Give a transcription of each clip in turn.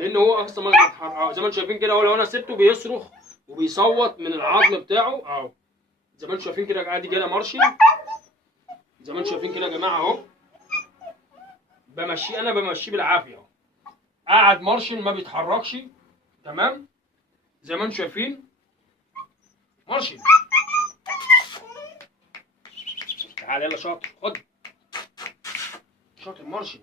لان هو اصلا زي ما انتم شايفين كده، هو لو انا سبته بيصرخ وبيصوت من العظم بتاعه اهو. زي ما انتم شايفين كده قاعد كده مرشي، زي ما انتم شايفين كده يا جماعه اهو. انا بمشيه بالعافيه اهو، قاعد مرشن ما بيتحركش. تمام، زي ما انتم شايفين مرشن. تعالى يلا شاطر، خد شاطر مرشن.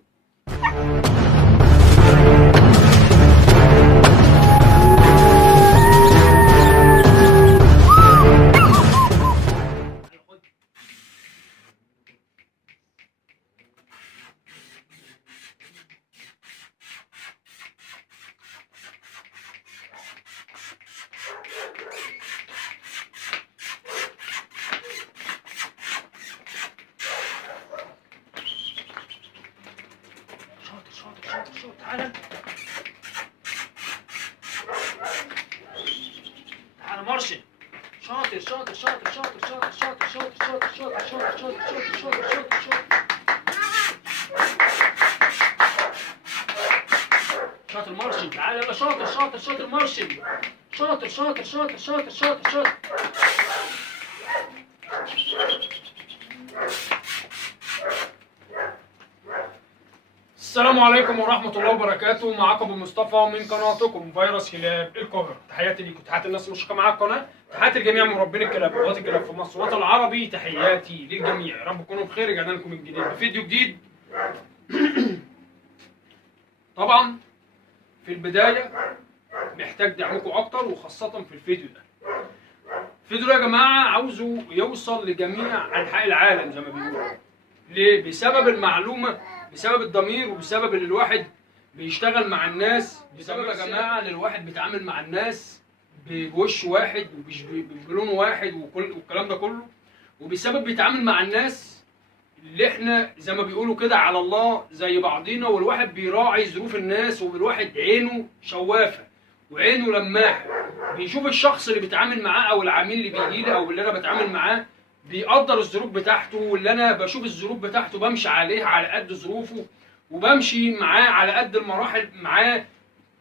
شاطر تعالى تعالى مرشد. شاطر شاطر شاطر شاطر شاطر شاطر شاطر شاطر شاطر شاطر شاطر شاطر شاطر شاطر شاطر مرشد. تعالى يلا شاطر شاطر شاطر مرشد. شاطر شاطر شاطر شاطر شاطر شاطر. السلام عليكم ورحمة الله وبركاته. معاكم ابو مصطفى من قناتكم فيروس كلاب القاهرة. تحياتي ليكم، تحياتي الناس المشتركة معايا القناة، تحياتي لجميع مربين الكلاب وقوات الكلاب في مصر والوطن العربي. تحياتي للجميع، يا رب تكونوا بخير. رجعنا لكم من جديد بفيديو جديد. طبعا في البداية محتاج دعمكم أكتر، وخاصة في الفيديو ده. الفيديو ده يا جماعة عاوزه يوصل لجميع أنحاء العالم زي ما بيقولوا. ليه؟ بسبب المعلومة، بسبب الضمير، وبسبب اللي الواحد بيشتغل مع الناس، بسبب يا جماعة اللي الواحد بيتعامل مع الناس بوش واحد وبلون واحد والكلام ده كله، وبسبب بيتعامل مع الناس اللي احنا زي ما بيقولوا كده على الله زي بعضينا، والواحد بيراعي ظروف الناس، والواحد عينه شوافة وعينه لماحة، بيشوف الشخص اللي بيتعامل معاه او العميل اللي بيجي لي او اللي انا بتعامل معاه، بيقدر الظروف بتاعته، واللي انا بشوف الظروف بتاعته بمشي عليها على قد ظروفه، وبمشي معاه على قد المراحل معاه،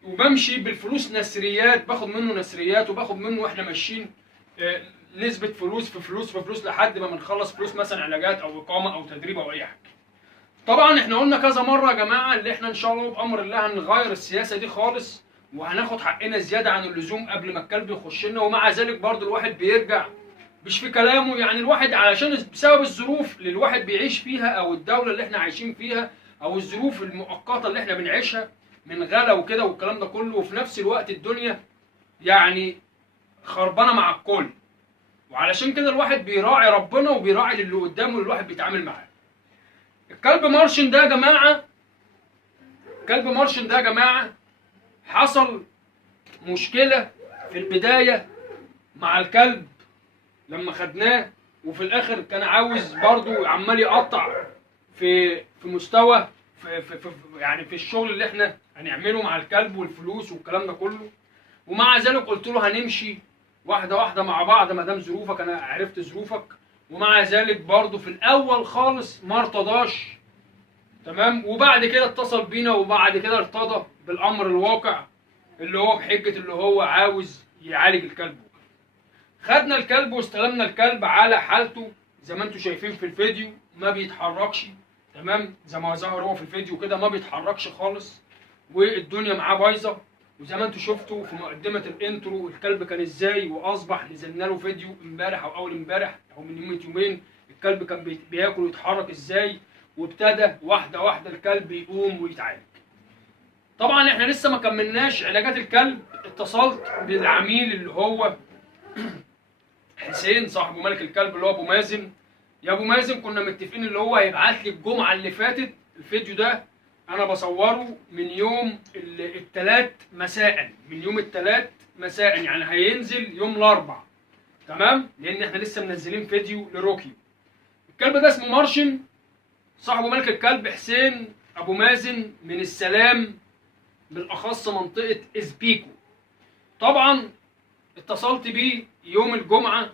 وبمشي بالفلوس نسريات، باخد منه نسريات وباخد منه واحنا ماشيين نسبة فلوس في فلوس في فلوس لحد ما بنخلص فلوس، مثلا علاجات او اقامة او تدريب او اي حاجة. طبعا احنا قلنا كذا مرة يا جماعة اللي احنا ان شاء الله بامر الله هنغير السياسة دي خالص، وهناخد حقنا زيادة عن اللزوم قبل ما الكلب يخش لنا. ومع ذلك برضه الواحد بيرجع مش في كلامه، يعني الواحد علشان بسبب الظروف اللي الواحد بيعيش فيها او الدولة اللي احنا عايشين فيها او الظروف المؤقتة اللي احنا بنعيشها من غلا وكده والكلام ده كله، وفي نفس الوقت الدنيا يعني خربانة مع الكل، وعلشان كده الواحد بيراعي ربنا وبيراعي اللي قدامه اللي الواحد بيتعامل معاه. الكلب مارشن ده يا جماعة، كلب مارشن ده يا جماعة حصل مشكلة في البداية مع الكلب لما خدناه، وفي الاخر كان عاوز برضو عمال يقطع في مستوى في يعني في الشغل اللي احنا هنعمله مع الكلب والفلوس والكلام ده كله. ومع ذلك قلت له هنمشي واحده واحده مع بعض ما دام ظروفك، انا عرفت ظروفك. ومع ذلك برضو في الاول خالص ما ارتضاش. تمام، وبعد كده اتصل بينا وبعد كده ارتضى بالامر الواقع اللي هو بحجه اللي هو عاوز يعالج الكلب. خدنا الكلب واستلمنا الكلب على حالته زي ما انتم شايفين في الفيديو، ما بيتحركش. تمام، زي ما ظهر هو في الفيديو كده ما بيتحركش خالص، والدنيا معاه بايظه. وزي ما انتم شفتوا في مقدمه الانترو الكلب كان ازاي، واصبح نزلنا له فيديو امبارح او اول امبارح او من يومين الكلب كان بياكل ويتحرك ازاي، وابتدى واحده واحده الكلب يقوم ويتعالج. طبعا احنا لسه ما كملناش علاجات الكلب. اتصلت بالعميل اللي هو حسين صاحب ملك الكلب اللي هو ابو مازن. يا ابو مازن كنا متفقين اللي هو هيبعت لي الجمعه اللي فاتت. الفيديو ده انا بصوره من يوم الثلاث مساء، من يوم الثلاث مساء، يعني هينزل يوم الاربع. تمام، لان احنا لسه منزلين فيديو لروكي. الكلب ده اسمه مارشن، صاحب ملك الكلب حسين ابو مازن من السلام، بالاخص منطقه اسبيكو. طبعا اتصلت بيه يوم الجمعه،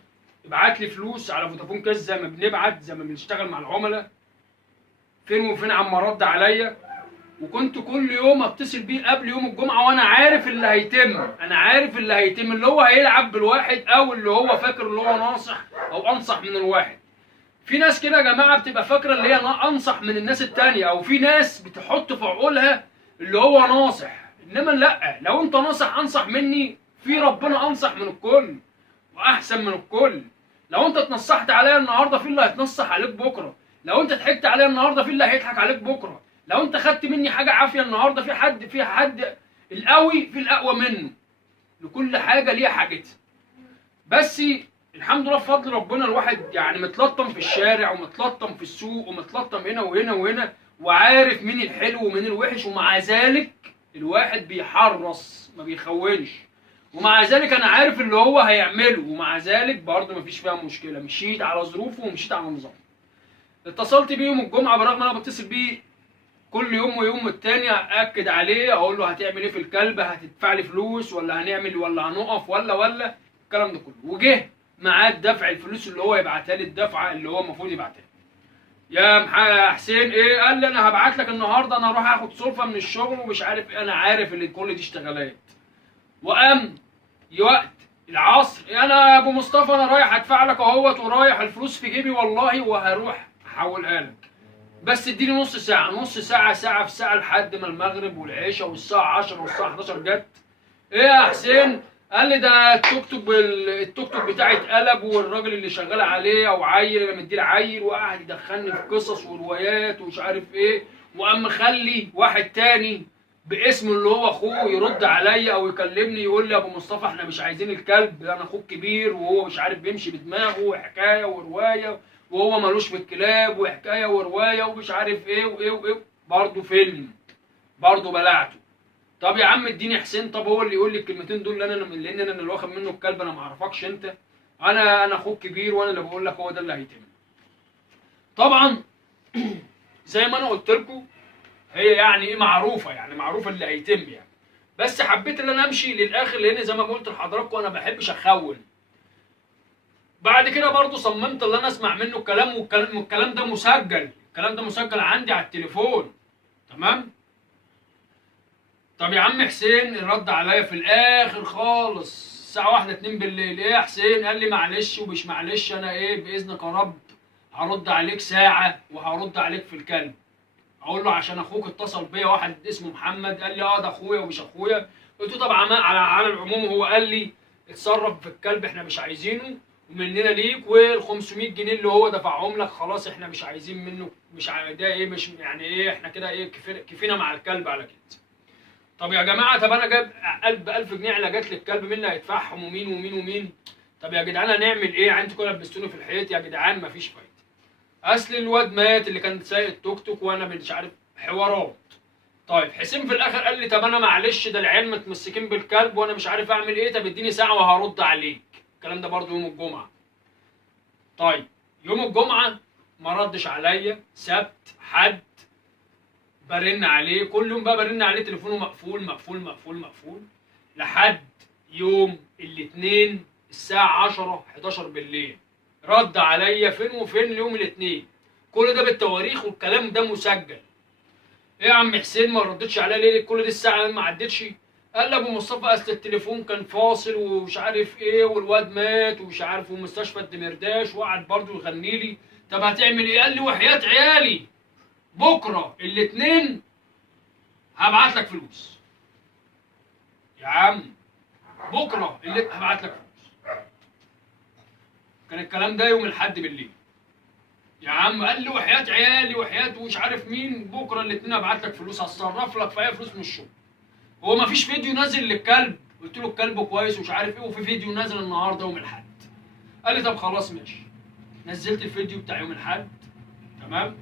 ابعت لي فلوس على فودافون كاش زي ما بنبعت، زي ما بنشتغل مع العملاء. فين وفين عما رد عليا، وكنت كل يوم اتصل بيه قبل يوم الجمعه وانا عارف اللي هيتم، انا عارف اللي هيتم، اللي هو هيلعب بالواحد او اللي هو فاكر اللي هو ناصح او انصح من الواحد. في ناس كده يا جماعه بتبقى فاكره اللي هي انصح من الناس التانيه، او في ناس بتحط في عقولها اللي هو ناصح. انما لا، لو انت ناصح انصح مني، في ربنا انصح من الكل واحسن من الكل. لو انت اتنصحت عليا النهارده، في اللي هيتنصح عليك بكره. لو انت ضحكت عليا النهارده، في اللي هيضحك عليك بكره. لو انت خدت مني حاجه عافيه النهارده، في حد القوي في الاقوى منه. لكل حاجه ليها حاجتها. بس الحمد لله بفضل ربنا الواحد يعني متلطم في الشارع ومتلطم في السوق ومتلطم هنا وهنا وهنا، وعارف مين الحلو ومين الوحش، ومع ذلك الواحد بيحرص ما بيخونش، ومع ذلك انا عارف اللي هو هيعمله، ومع ذلك برضه مفيش فيها مشكله، مشيت على ظروفه ومشيت على نظامه. اتصلت بيه يوم الجمعه برغم ان انا بتصل بيه كل يوم ويوم التاني اكد عليه، اقول له هتعمل ايه في الكلب، هتدفع لي فلوس ولا هنعمل ولا هنقف ولا الكلام ده كله. وجه ميعاد دفع الفلوس اللي هو يبعتها لي، الدفعه اللي هو المفروض يبعتها لي. يا حسين ايه؟ قال لي انا هبعت لك النهارده، انا اروح اخد سلفه من الشغل ومش عارف ايه. انا عارف ان كل دي اشتغالات. وقام وقت العصر، انا يا ابو مصطفى انا رايح ادفع لك اهوت، ورايح الفلوس في جيبي والله، وهروح احولها لك، بس اديني نص ساعه. نص ساعه، ساعه في ساعه، لحد ما المغرب والعشاء والساعه 10 والساعه 11 جت. ايه يا حسين؟ قال لي ده التوك توك بتاعي اتقلب، والراجل اللي شغال عليه او عيل، انا مديله عيل، وقعد يدخلني في قصص وروايات ومش عارف ايه. وقام مخلي واحد تاني باسمه اللي هو اخوه يرد عليا او يكلمني يقول لي يا ابو مصطفى احنا مش عايزين الكلب، انا اخوك كبير وهو مش عارف بيمشي بدماغه، وحكايه وروايه، وهو مالوش في الكلاب، وحكايه وروايه ومش عارف ايه وايه وايه. برضه فيلم، برضه بلعته. طب يا عم اديني حسين، طب هو اللي يقول لي الكلمتين دول، لان انا اللي واخد منه الكلب، انا ما اعرفكش انت، انا اخوك كبير وانا اللي بقول لك هو ده اللي هيتم. طبعا زي ما انا قلت لكم هي يعني ايه معروفه، يعني معروفه اللي هيتم يعني. بس حبيت ان انا امشي للاخر، لان زي ما قلت لحضراتكم انا ما بحبش اخون. بعد كده برضو صممت ان انا اسمع منه الكلام، والكلام ده مسجل، الكلام ده مسجل عندي على التليفون. تمام. طب يا عم حسين رد عليا في الاخر خالص الساعه 1 2 بالليل. ايه يا حسين؟ قال لي معلش ومش معلش، انا ايه باذنك يا رب هرد عليك ساعه، وهرد عليك في الكلب. اقول له عشان اخوك اتصل بيا واحد اسمه محمد، قال لي اه ده اخويا ومش اخويا. قلت له طب على العموم هو قال لي اتصرف في الكلب، احنا مش عايزينه، ومننا ليك، وال 500 جنيه اللي هو دفعهم لك خلاص احنا مش عايزين منه، مش ده ايه، مش يعني ايه، احنا كده ايه كفينا مع الكلب على كده. طب يا جماعه، طب انا جايب 1000 جنيه علاجات للكلب، مين اللي هيدفعهم ومين ومين ومين؟ طب يا جدعان هنعمل ايه؟ انتوا كده لبستوني في الحيط يا جدعان، مفيش فايده. اصل الواد مات اللي كان سايق التوك توك، وانا مش عارف حوارات. طيب حسين في الاخر قال لي طب انا معلش ده العيال متمسكين بالكلب وانا مش عارف اعمل ايه، طب اديني ساعه وهرد عليك. الكلام ده برضه يوم الجمعه. طيب يوم الجمعه ما ردش عليا، سبت حد برن عليه كل يوم، بقى برن عليه تليفونه مقفول مقفول مقفول مقفول، لحد يوم الاثنين الساعه 10 11 بالليل رد عليا فين وفين يوم الاثنين. كل ده بالتواريخ والكلام ده مسجل. ايه يا عم حسين ما ردتش عليا ليه؟ كل دي الساعه ما عدتش؟ قال لي ابو مصطفى اصل التليفون كان فاصل ومش عارف ايه، والواد مات ومش عارف، ومستشفى الدمرداش، وقعد برضه يغني لي. طب هتعمل ايه؟ قال لي وحياه عيالي بكره الاثنين هبعت لك فلوس. يا عم بكره اللي هبعت لك فلوس. كان الكلام ده يوم الاحد بالليل. يا عم قال لي وحياه عيالي وحياه ومش عارف مين، بكره الاثنين هبعت لك فلوس، هتصرف لك في اي فلوس من الشغل. هو ما فيش فيديو نازل للكلب؟ قلت له الكلب كويس ومش عارف ايه، وفي فيديو نازل النهارده يوم الاحد. قال لي طب خلاص ماشي. نزلت الفيديو بتاع يوم الاحد. تمام.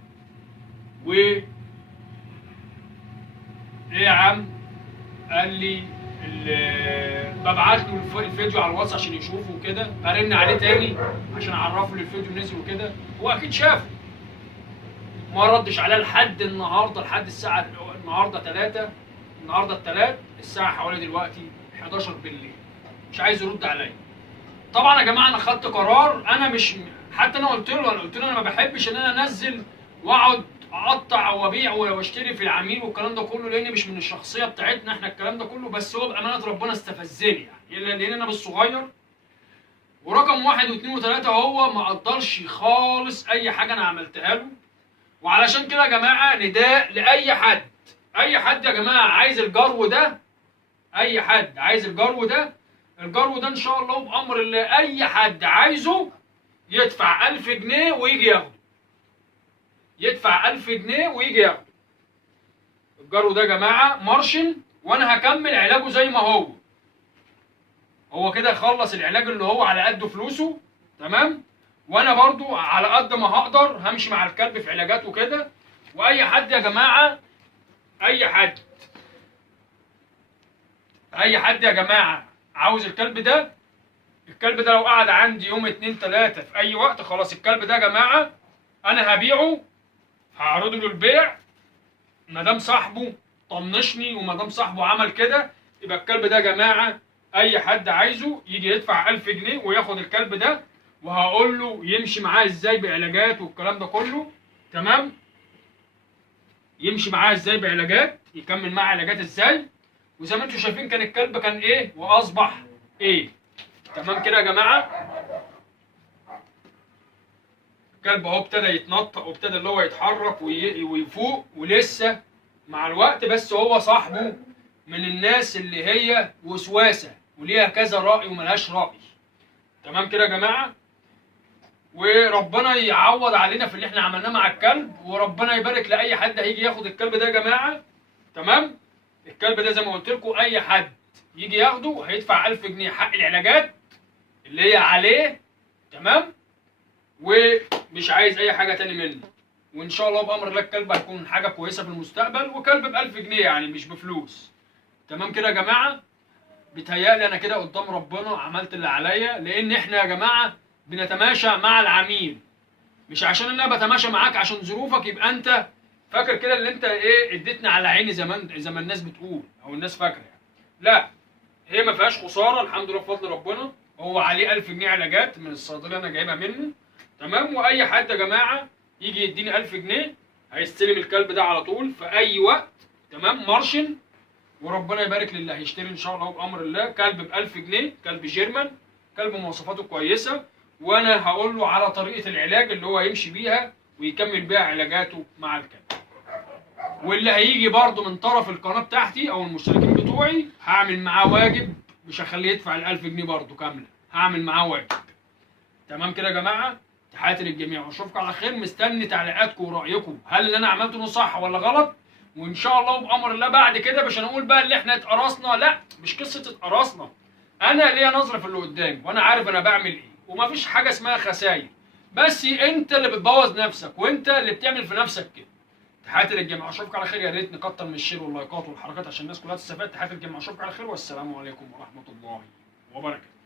و ايه يا عم؟ قال لي ببعت له الفيديو على الواتس عشان يشوفه وكده، برن عليه تاني عشان اعرفه ان الفيديو نزل وكده، هو اكيد شافه. ما ردش عليا لحد النهارده، لحد الساعه النهارده 3، النهارده الثلاث الساعه حوالي دلوقتي 11 بالليل مش عايز يرد عليا. طبعا يا جماعه انا خدت قرار، انا مش حتى انا قلت له انا ما بحبش ان انا انزل واقعد اقطع وابيع واشتري في العميل والكلام ده كله، لان مش من الشخصيه بتاعتنا احنا الكلام ده كله، بس هو بامانه ربنا استفزني يعني، لان انا بالصغير. ورقم واحد واثنين وثلاثه هو ما قدرش خالص اي حاجه انا عملتها له. وعلشان كده يا جماعه نداء لاي حد، اي حد يا جماعه عايز الجرو ده، اي حد عايز الجرو ده، الجرو ده ان شاء الله بامر الله اي حد عايزه يدفع 1000 جنيه ويجي ياخده، يدفع 1000 جنيه ويجي ياخده. الجرو ده يا جماعه مارشن، وانا هكمل علاجه زي ما هو. هو كده خلص العلاج اللي هو على قد فلوسه، تمام. وانا برضو على قد ما هقدر همشي مع الكلب في علاجات وكده. واي حد يا جماعه، اي حد يا جماعه عاوز الكلب ده، الكلب ده لو قعد عندي يوم 2 3 في اي وقت، خلاص الكلب ده يا جماعه انا هبيعه، هعرضه للبيع. ما دام صاحبه طنشني وما دام صاحبه عمل كده، يبقى الكلب ده يا جماعه اي حد عايزه يجي يدفع 1000 جنيه وياخد الكلب ده. وهقول له يمشي معاه ازاي بعلاجات والكلام ده كله، تمام. يمشي معاه ازاي بعلاجات، يكمل معاه علاجات ازاي. وزي ما انتم شايفين كان الكلب كان ايه واصبح ايه. تمام كده يا جماعه. الكلب اهو ابتدى يتنطق وابتدى اللي هو يتحرك ويفوق، ولسه مع الوقت. بس هو صاحبه من الناس اللي هي وسواسه وليها كذا راي وملهاش راي. تمام كده يا جماعه. وربنا يعوض علينا في اللي احنا عملناه مع الكلب، وربنا يبارك لاي حد هيجي ياخد الكلب ده يا جماعه. تمام. الكلب ده زي ما قلت لكم اي حد يجي ياخده هيدفع 1000 جنيه حق العلاجات اللي هي عليه، تمام. ومش عايز اي حاجه تاني منه. وان شاء الله بامر الله الكلب هيكون حاجه كويسه في المستقبل، وكلب ب 1000 جنيه يعني مش بفلوس. تمام كده يا جماعه. بيتهيألي انا كده قدام ربنا عملت اللي عليا، لان احنا يا جماعه بنتماشى مع العميل، مش عشان انا بتماشى معاك عشان ظروفك يبقى انت فاكر كده اللي انت ايه اديتني على عيني زي ما الناس بتقول او الناس فاكره يعني. لا، هي ما فيهاش خساره الحمد لله بفضل ربنا. هو عليه 1000 جنيه علاجات من الصيدليه انا جايبها منه، تمام. واي حد يا جماعه يجي يديني 1000 جنيه هيستلم الكلب ده على طول في اي وقت، تمام. مارشن. وربنا يبارك للي هيشتري ان شاء الله بامر الله. كلب ب 1000 جنيه، كلب جيرمان، كلب مواصفاته كويسه. وانا هقول له على طريقه العلاج اللي هو يمشي بيها ويكمل بيها علاجاته مع الكلب. واللي هيجي برضه من طرف القناه بتاعتي او المشتركين بتوعي هعمل معاه واجب، مش هخليه يدفع ال 1000 جنيه برضه كامله، هعمل معاه واجب. تمام كده يا جماعه. تحياتي للجميع واشوفكم على خير. مستني تعليقاتكم ورايكم، هل اللي انا عملته ده صح ولا غلط؟ وان شاء الله بامر الله بعد كده مش هنقول بقى اللي احنا اتقرصنا، لا مش قصه اتقرصنا. انا ليا نظره في اللي قدامي وانا عارف انا بعمل ايه، ومفيش حاجه اسمها خساير. بس انت اللي بتبوظ نفسك وانت اللي بتعمل في نفسك كده. تحياتي للجميع اشوفكم على خير. يا ريت نكتر من الشير واللايكات والحركات عشان الناس كلها تستفاد. تحياتي للجميع اشوفكم على خير، والسلام عليكم ورحمه الله وبركاته.